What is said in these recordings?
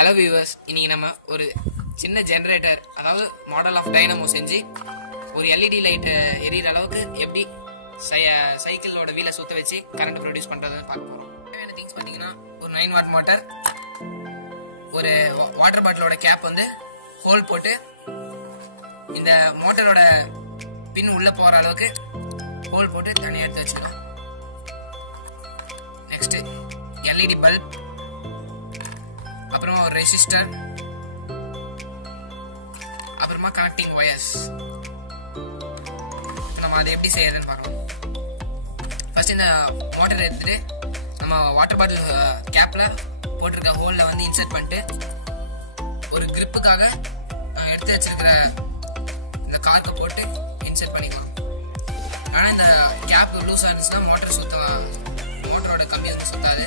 Hello viewers, இன்னைக்கு நம்ம ஒரு சின்ன ஜெனரேட்டர், அதாவது மாடல் ஆஃப் டைனமோ செஞ்சு ஒரு எல்இடி லைட் எரியிற அளவுக்கு எப்படி சைக்கிளோட வீலை சுத்த வச்சு கரண்ட் ப்ரொடியூஸ் பண்றதுன்னு பார்க்க போறோம். தேவையான திங்ஸ் பார்த்தீங்கன்னா ஒரு 9 வாட் மோட்டர், ஒரு வாட்டர் பாட்டிலோட கேப் வந்து ஹோல் போட்டு இந்த மோட்டரோட பின் உள்ள போற அளவுக்கு ஹோல் போட்டு தனியாக எடுத்து வச்சுக்கலாம். நெக்ஸ்ட் எல்இடி பல்ப், அப்புறமா ஒரு ரெசிஸ்டர், அப்புறமா கனெக்டிங் ஒயர்ஸ். நம்ம அதை எப்படி செய்யறதுன்னு பார்க்கலாம். ஃபர்ஸ்ட் இந்த மோட்டர் எடுத்துட்டு நம்ம வாட்டர் பாட்டில் கேப்ல போட்டிருக்க ஹோல்ல வந்து இன்சர்ட் பண்ணிட்டு ஒரு கிரிப்புக்காக எடுத்து வச்சிருக்கிற இந்த கார்க்கை போட்டு இன்சர்ட் பண்ணிக்கலாம். ஆனா இந்த கேப் லூஸ் ஆனிச்சுன்னா மோட்டரோட கம்பி வந்து சுத்தாது.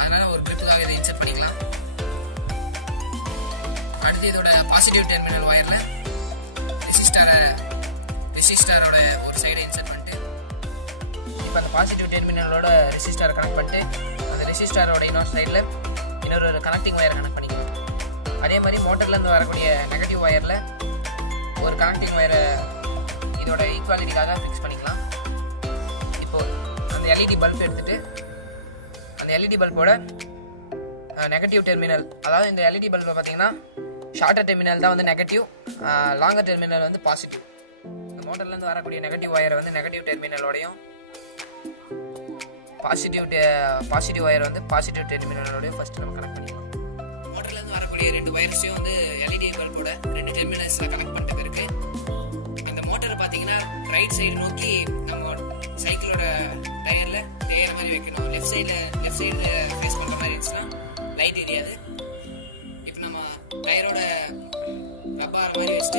அதனால ஒரு கிரிப்புக்காக இதை இன்சர்ட் பண்ணிக்கலாம். அடுத்து இதோட பாசிட்டிவ் டெர்மினல் ஒயர்ல ரெசிஸ்டரோட ஒரு சைடை இன்சர்ட் பண்ணிட்டு இப்போ அந்த பாசிட்டிவ் டெர்மினலோட ரெசிஸ்டரை கனெக்ட் பண்ணிட்டு அந்த ரெசிஸ்டரோட இன்னொரு சைடில் இன்னொரு கனெக்டிங் ஒயரை கனெக்ட் பண்ணிக்கலாம். அதே மாதிரி மோட்டர்லேருந்து வரக்கூடிய நெகட்டிவ் ஒயரில் ஒரு கனெக்டிங் ஒயரை இதோட ஈக்குவாலிட்டிக்காக ஃபிக்ஸ் பண்ணிக்கலாம். இப்போ அந்த எல்இடி பல்ப் எடுத்துட்டு அந்த எல்இடி பல்போட நெகட்டிவ் டெர்மினல், அதாவது இந்த எல்இடி பல்பை பார்த்தீங்கன்னா ஷார்ட்டர் டெர்மினல் தான் வந்து நெகட்டிவ், லாங்கர் டெர்மினல் வந்து பாசிட்டிவ். இந்த மோட்டர்லேருந்து வரக்கூடிய நெகட்டிவ் ஒயரை வந்து நெகட்டிவ் டெர்மினலோடையும் பாசிட்டிவ் ஒயர் வந்து பாசிட்டிவ் டெர்மினலோடையும் ஃபர்ஸ்ட் நம்ம கனெக்ட் பண்ணிக்கலாம். மோட்டர்லேருந்து வரக்கூடிய 2 ஒயர்ஸையும் வந்து எல்இடி பல்போட 2 டெர்மினல்ஸில் கனெக்ட் பண்ணிட்ட பிறகு இந்த மோட்டரை பார்த்தீங்கன்னா ரைட் சைடு நோக்கி நம்ம சைக்கிளோட டயரில் தேயிற மாதிரி வைக்கணும். லெஃப்ட் சைடு ஃபேஸ் பண்ணுற மாதிரி இருந்துச்சுன்னா லைட் எரியாது. இப்போ நம்ம டயரோட ரப்பார் மாதிரி வச்சுட்டு